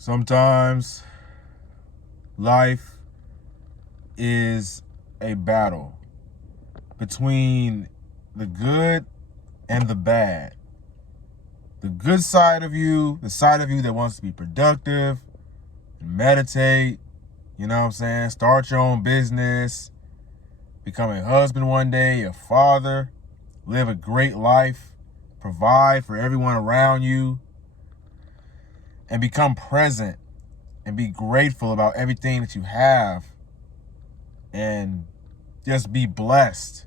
Sometimes life is a battle between the good and the bad. The good side of you, the side of you that wants to be productive and meditate, you know what I'm saying? Start your own business, become a husband one day, a father, live a great life, provide for everyone around you, and become present and be grateful about everything that you have and just be blessed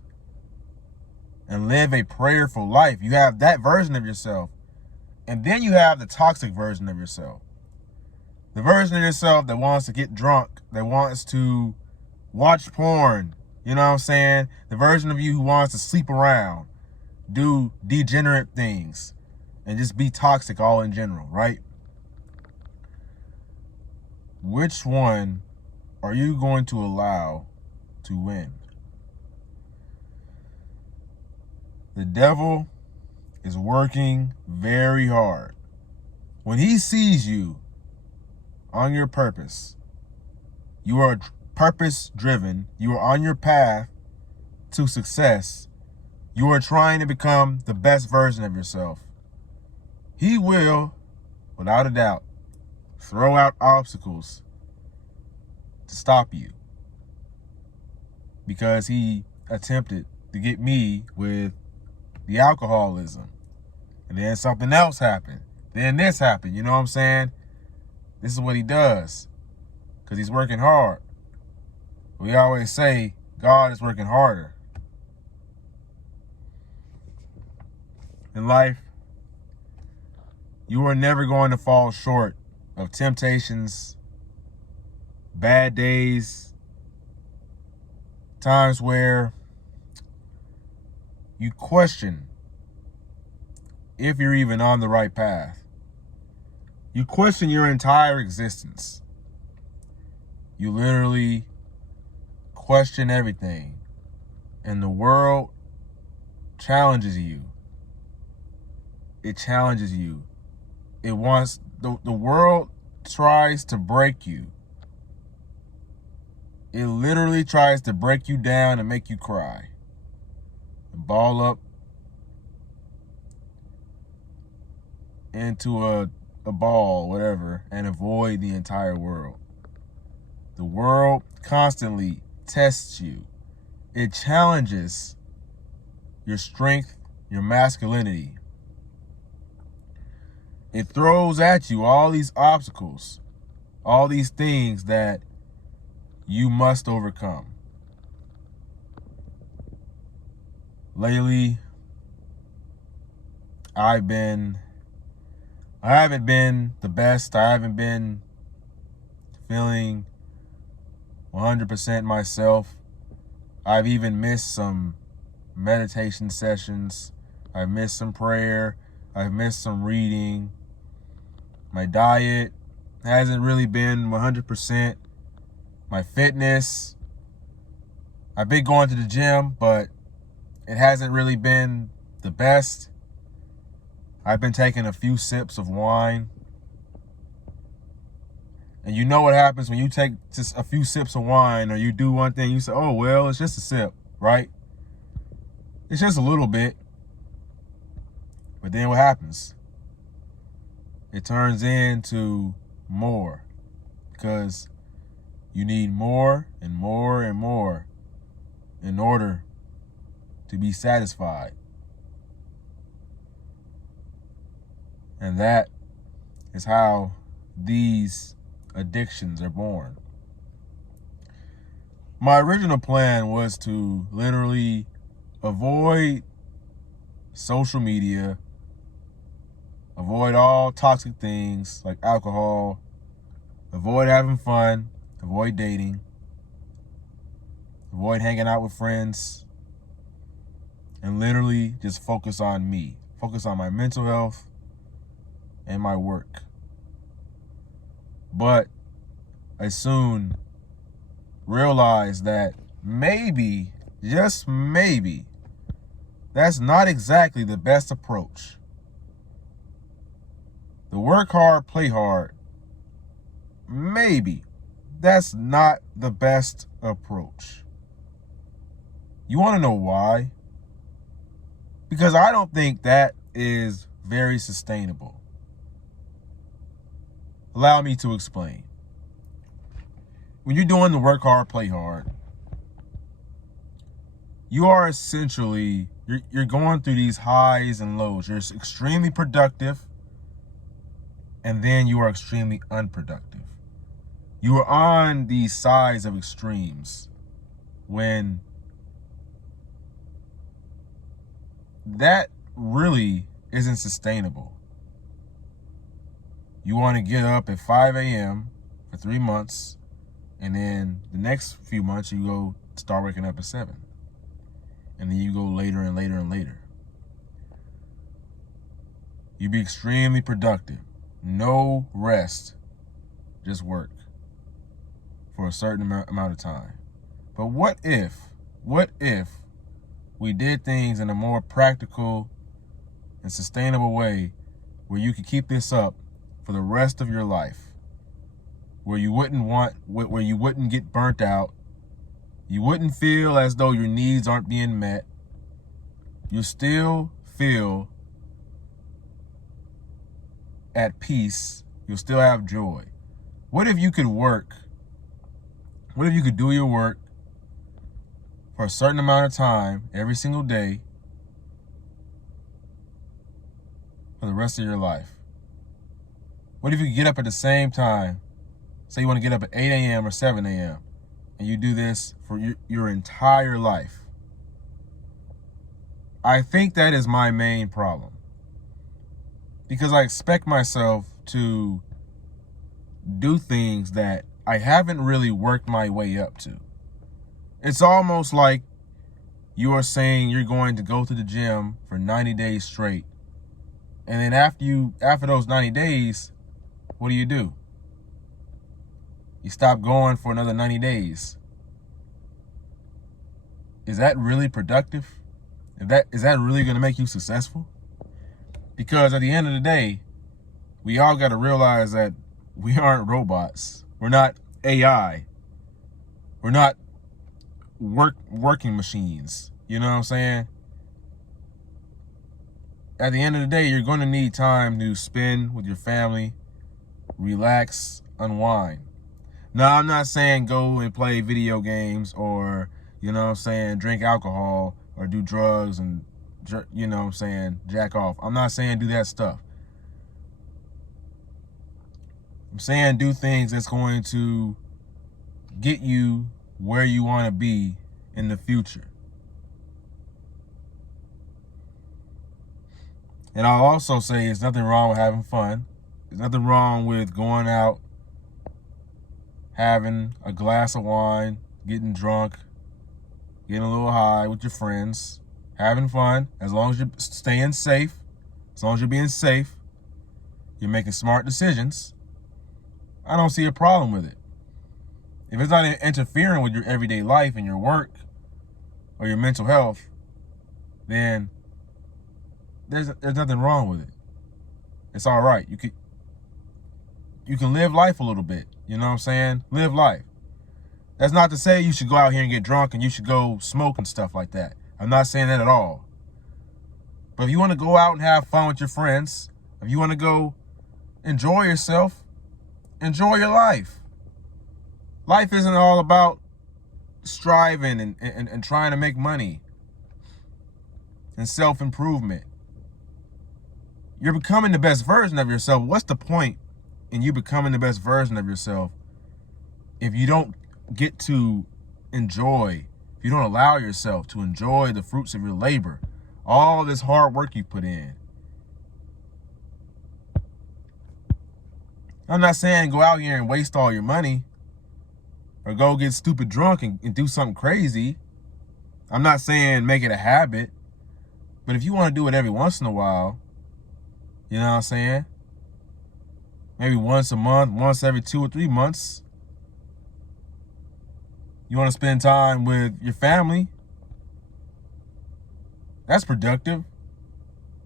and live a prayerful life. You have that version of yourself. And then you have the toxic version of yourself. The version of yourself that wants to get drunk, that wants to watch porn, you know what I'm saying? The version of you who wants to sleep around, do degenerate things, and just be toxic all in general, right? Which one are you going to allow to win? The devil is working very hard. When he sees you on your purpose, you are purpose driven, you are on your path to success, you are trying to become the best version of yourself, he will, without a doubt, throw out obstacles to stop you, because he attempted to get me with the alcoholism, and then something else happened, then this happened, you know what I'm saying? This is what he does, because he's working hard. We always say God is working harder. In life, you are never going to fall short of temptations, bad days, times where you question if you're even on the right path. You question your entire existence. You literally question everything. And the world challenges you. It challenges you. It wants, the world tries to break you. It literally tries to break you down and make you cry. And ball up into a ball, whatever, and avoid the entire world. The world constantly tests you. It challenges your strength, your masculinity. It throws at you all these obstacles, all these things that you must overcome. Lately, I haven't been the best. I haven't been feeling 100% myself. I've even missed some meditation sessions. I've missed some prayer. I've missed some reading. My diet hasn't really been 100%. My fitness, I've been going to the gym, but it hasn't really been the best. I've been taking a few sips of wine. And you know what happens when you take just a few sips of wine, or you do one thing, you say, oh, well, it's just a sip, right? It's just a little bit. But then what happens? It turns into more, because you need more and more and more in order to be satisfied. And that is how these addictions are born. My original plan was to literally avoid social media, avoid all toxic things like alcohol, avoid having fun, avoid dating, avoid hanging out with friends, and literally just focus on me, focus on my mental health and my work. But I soon realized that maybe, just maybe, that's not exactly the best approach. The work hard, play hard maybe that's not the best approach. You want to know why? Because I don't think that is very sustainable. Allow me to explain. When you're doing the work hard, play hard, you are essentially, you're going through these highs and lows. You're extremely productive, and then you are extremely unproductive. You are on these sides of extremes when that really isn't sustainable. You want to get up at 5 a.m. for 3 months, and then the next few months you go start waking up at 7. And then you go later and later and later. You be extremely productive. No rest, just work for a certain amount of time. But what if we did things in a more practical and sustainable way where you could keep this up for the rest of your life, where you wouldn't get burnt out, you wouldn't feel as though your needs aren't being met, you still feel at peace, you'll still have joy. What if you could work? What if you could do your work for a certain amount of time every single day for the rest of your life? What if you could get up at the same time? Say you want to get up at 8 a.m. or 7 a.m. and you do this for your entire life. I think that is my main problem. Because I expect myself to do things that I haven't really worked my way up to. It's almost like you are saying you're going to go to the gym for 90 days straight. And then after those 90 days, what do? You stop going for another 90 days. Is that really productive? Is that really going to make you successful? Because at the end of the day, we all got to realize that we aren't robots. We're not AI. We're not working machines. You know what I'm saying? At the end of the day, you're going to need time to spend with your family, relax, unwind. Now, I'm not saying go and play video games or, you know what I'm saying, drink alcohol or do drugs and, you know what I'm saying, jack off. I'm not saying do that stuff. I'm saying do things that's going to get you where you want to be in the future. And I'll also say there's nothing wrong with having fun. There's nothing wrong with going out, having a glass of wine, getting drunk, getting a little high with your friends, having fun, as long as you're staying safe, as long as you're being safe, you're making smart decisions. I don't see a problem with it. If it's not interfering with your everyday life and your work or your mental health, then there's nothing wrong with it. It's all right. You can live life a little bit. You know what I'm saying? Live life. That's not to say you should go out here and get drunk and you should go smoke and stuff like that. I'm not saying that at all. But if you want to go out and have fun with your friends, if you want to go enjoy yourself, enjoy your life. Life isn't all about striving and trying to make money and self-improvement. You're becoming the best version of yourself. What's the point in you becoming the best version of yourself if you don't get to enjoy, if you don't allow yourself to enjoy the fruits of your labor, all this hard work you put in? I'm not saying go out here and waste all your money or go get stupid drunk and do something crazy. I'm not saying make it a habit. But if you want to do it every once in a while, you know what I'm saying? Maybe once a month, once every 2 or 3 months. You want to spend time with your family. That's productive.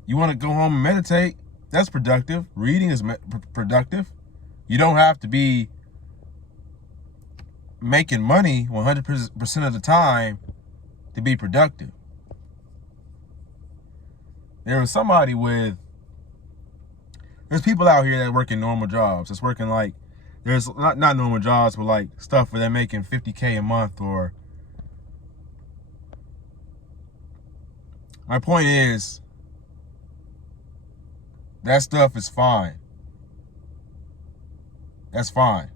You want to go home and meditate. That's productive. Reading is productive. You don't have to be making money 100% of the time to be productive. There's people out here that work in normal jobs. It's working like, there's not normal jobs, but like stuff where they're making $50K a month. Or my point is, that stuff is fine. That's fine.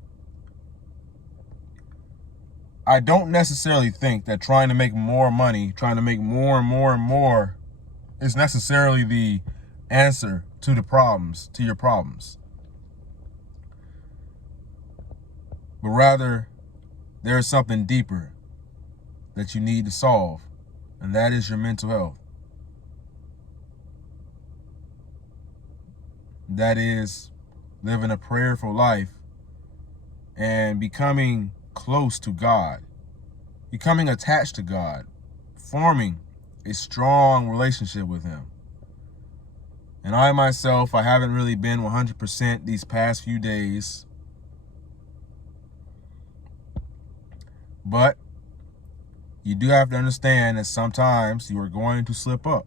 I don't necessarily think that trying to make more money, trying to make more and more and more, is necessarily the answer to your problems. But rather, there is something deeper that you need to solve, and that is your mental health. That is living a prayerful life and becoming close to God, becoming attached to God, forming a strong relationship with Him. And I myself, I haven't really been 100% these past few days. But you do have to understand that sometimes you are going to slip up.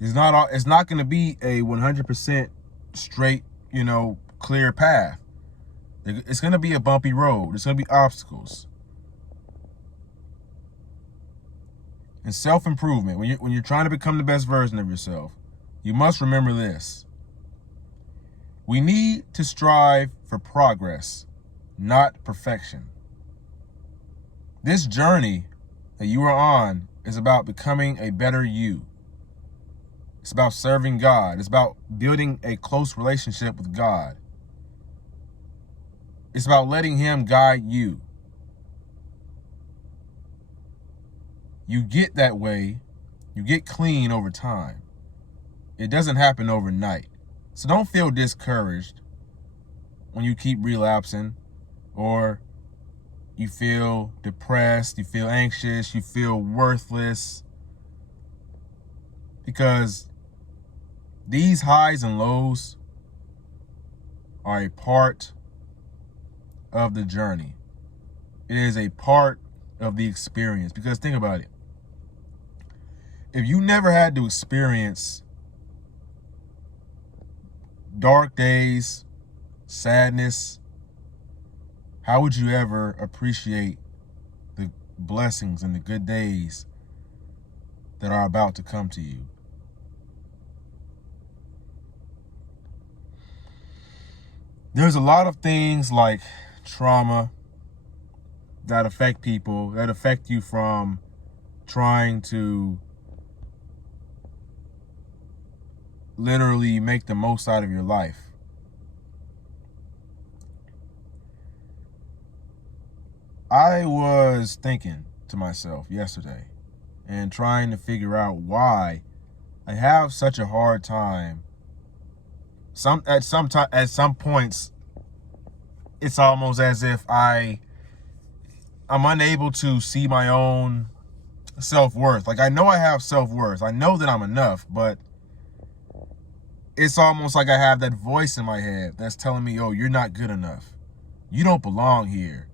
It's not going to be a 100% straight, clear path. It's going to be a bumpy road. There's going to be obstacles. And self-improvement, when you're trying to become the best version of yourself, you must remember this. We need to strive for progress, not perfection. This journey that you are on is about becoming a better you. It's about serving God. It's about building a close relationship with God. It's about letting Him guide you. You get that way, you get clean over time. It doesn't happen overnight. So don't feel discouraged when you keep relapsing, or you feel depressed, you feel anxious, you feel worthless. Because these highs and lows are a part of the journey. It is a part of the experience. Because think about it. If you never had to experience dark days, sadness, how would you ever appreciate the blessings and the good days that are about to come to you? There's a lot of things like trauma that affect people, that affect you from trying to literally make the most out of your life. I was thinking to myself yesterday and trying to figure out why I have such a hard time. At some points, it's almost as if I'm unable to see my own self-worth. Like, I know I have self-worth. I know that I'm enough, but it's almost like I have that voice in my head that's telling me, oh, you're not good enough. You don't belong here.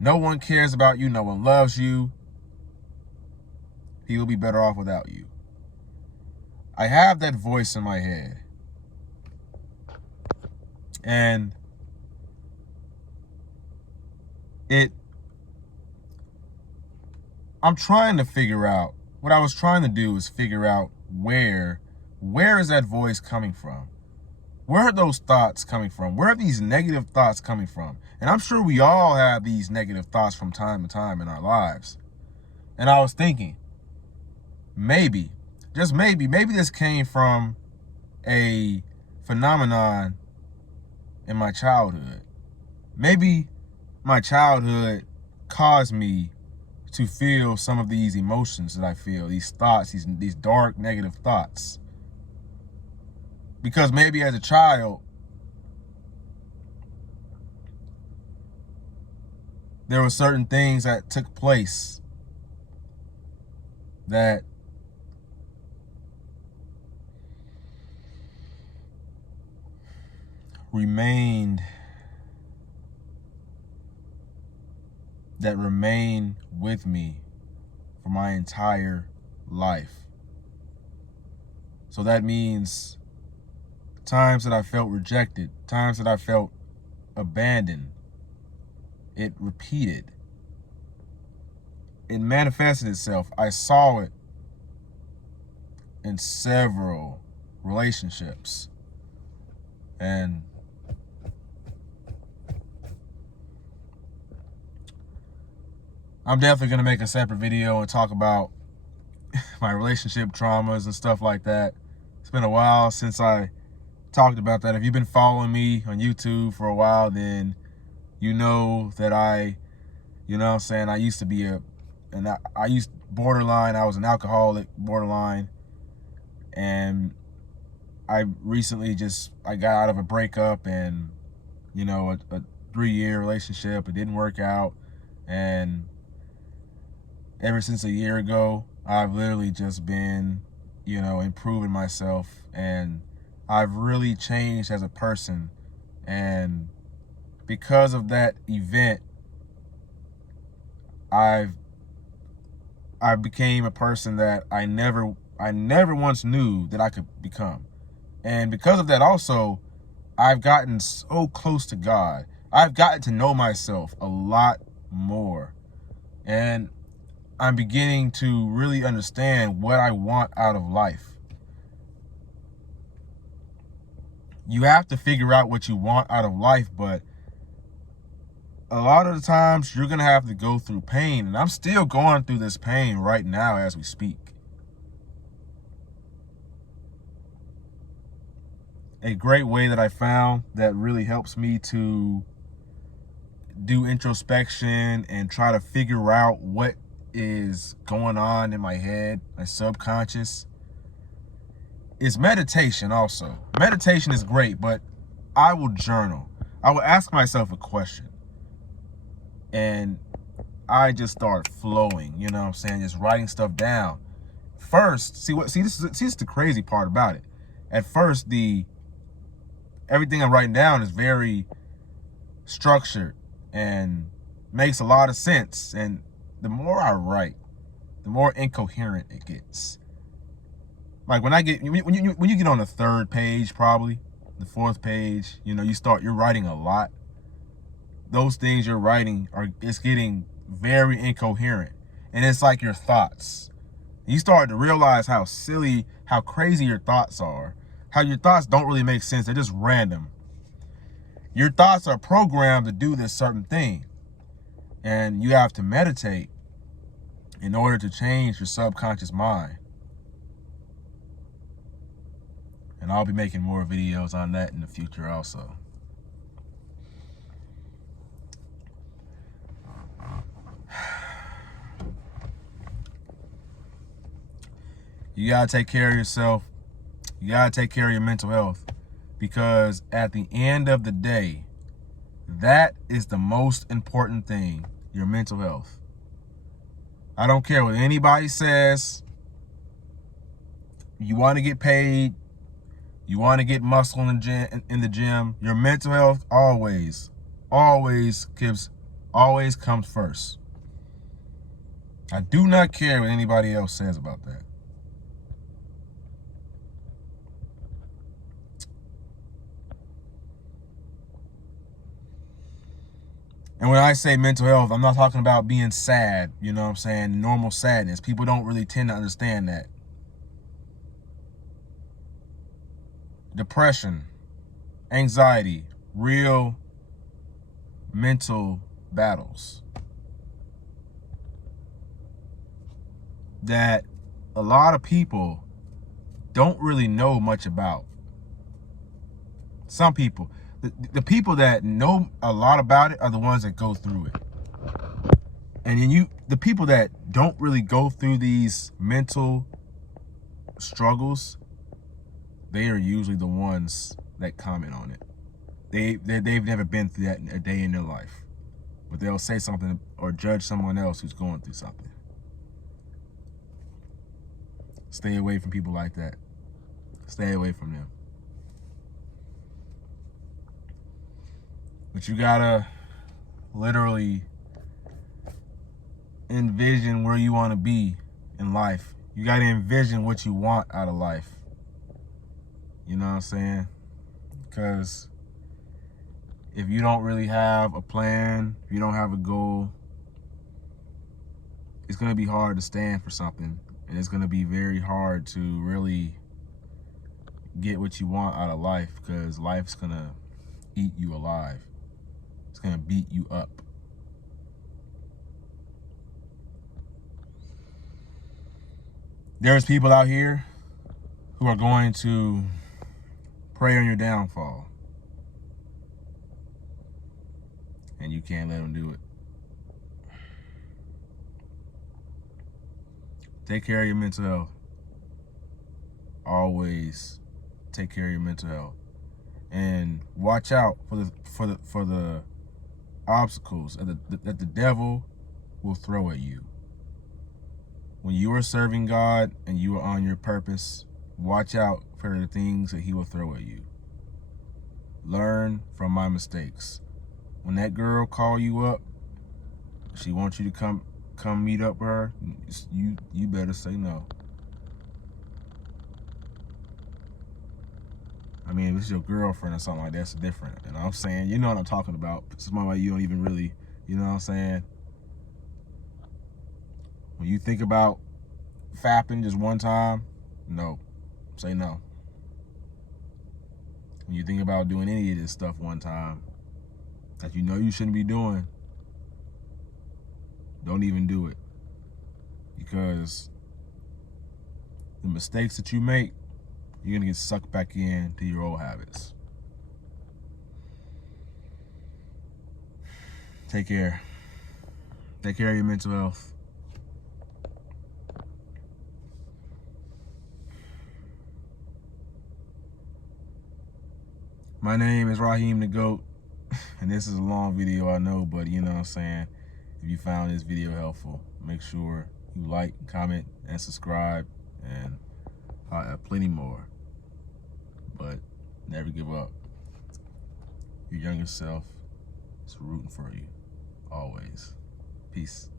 No one cares about you. No one loves you. He will be better off without you. I have that voice in my head. And I'm trying to figure out, what I was trying to do is figure out where is that voice coming from? Where are those thoughts coming from? Where are these negative thoughts coming from? And I'm sure we all have these negative thoughts from time to time in our lives. And I was thinking, maybe, just maybe this came from a phenomenon in my childhood. Maybe my childhood caused me to feel some of these emotions that I feel, these thoughts, these dark, negative thoughts. Because maybe as a child, there were certain things that took place that remained that remain with me for my entire life. So that means times that I felt rejected, times that I felt abandoned, it repeated. It manifested itself. I saw it in several relationships. And I'm definitely going to make a separate video and talk about my relationship traumas and stuff like that. It's been a while since I talked about that. If you've been following me on YouTube for a while, then you know that I used to be borderline. I was an alcoholic, borderline. And I recently I got out of a breakup and, a 3-year relationship. It didn't work out. And ever since a year ago, I've literally just been, improving myself, and I've really changed as a person. And because of that event, I became a person that I never once knew that I could become. And because of that also, I've gotten so close to God. I've gotten to know myself a lot more. And I'm beginning to really understand what I want out of life. You have to figure out what you want out of life, but a lot of the times you're going to have to go through pain. And I'm still going through this pain right now as we speak. A great way that I found that really helps me to do introspection and try to figure out what is going on in my head, my subconscious, is meditation also. Meditation is great, but I will journal. I will ask myself a question. And I just start flowing, just writing stuff down. First, this is the crazy part about it. At first, everything I'm writing down is very structured and makes a lot of sense. And the more I write, the more incoherent it gets. Like when you get on the 3rd page, probably the 4th page, you're writing a lot. Those things you're writing it's getting very incoherent, and it's like your thoughts. You start to realize how silly, how crazy your thoughts are. How your thoughts don't really make sense. They're just random. Your thoughts are programmed to do this certain thing. And you have to meditate in order to change your subconscious mind. And I'll be making more videos on that in the future also. You gotta take care of yourself. You gotta take care of your mental health, because at the end of the day, that is the most important thing, your mental health. I don't care what anybody says. You want to get paid, you want to get muscle in the gym, your mental health always comes first. I do not care what anybody else says about that. And when I say mental health, I'm not talking about being sad, normal sadness. People don't really tend to understand that. Depression, anxiety, real mental battles that a lot of people don't really know much about. Some people. The people that know a lot about it are the ones that go through it. And then the people that don't really go through these mental struggles, they are usually the ones that comment on it. They've never been through that a day in their life. But they'll say something or judge someone else who's going through something. Stay away from people like that. Stay away from them. But you gotta literally envision where you want to be in life. You got to envision what you want out of life. You know what I'm saying? Because if you don't really have a plan, if you don't have a goal, it's going to be hard to stand for something. And it's going to be very hard to really get what you want out of life, because life's going to eat you alive. It's going to beat you up. There's people out here who are going to prey on your downfall. And you can't let them do it. Take care of your mental health. Always take care of your mental health. And watch out for the obstacles that the devil will throw at you. When you are serving God and you are on your purpose, watch out for the things that he will throw at you. Learn from my mistakes. When that girl call you up, she wants you to come meet up with her, you better say no. I mean, if it's your girlfriend or something like that, it's different. You know what I'm saying? You know what I'm talking about. Somebody you don't even really, you know what I'm saying? When you think about fapping just one time, no. Say no. When you think about doing any of this stuff one time that you know you shouldn't be doing, don't even do it. Because the mistakes that you make, you're gonna get sucked back into your old habits. Take care. Take care of your mental health. My name is Raheem the GOAT, and this is a long video, I know, but you know what I'm saying? If you found this video helpful, make sure you like, comment, and subscribe, and I have plenty more. But never give up. Your younger self is rooting for you, always. Peace.